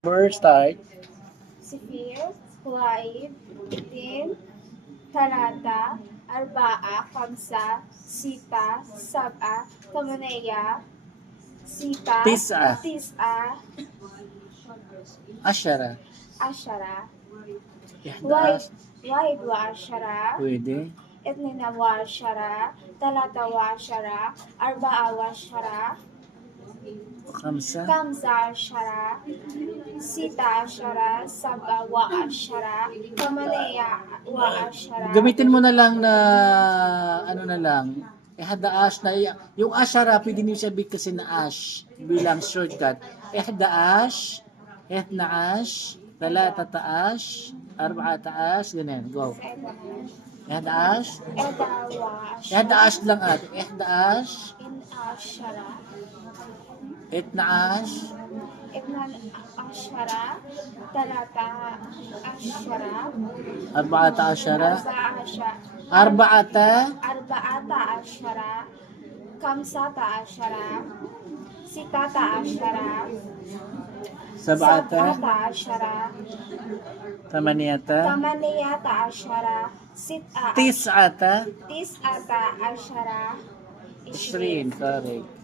Start. صفر واحد اثنين ثلاثة أربعة خمسة ستة سبعة ثمانية ستة تسعة. تسعة 10. عشرة 11. واحد وعشرة Pwede. اثنين وعشرة ثلاثة وعشرة أربعة وعشرة 5. خمسة عشرة ستة عشرة سبعة وعشرة ثمانية وعشرة. Gamitin mo na lang na ano na lang. Ihda-ash na yung ashara pwede niyo sabihin kasi na ash bilang shortcut. Ihda-ash, ihna-ash, ثلاثة عشر 14 ganun. Go. ihda-ash, ihda-ash lang ate. ihda-ash, عشرة itna-ash, اثنان عشرة ثلاثة عشرة 14 أربعة 4 أربعة عشرة خمسة عشرة ستة عشرة 7 عشرة 8 ثمانية عشرة 9 تسعة عشرة 20 correct.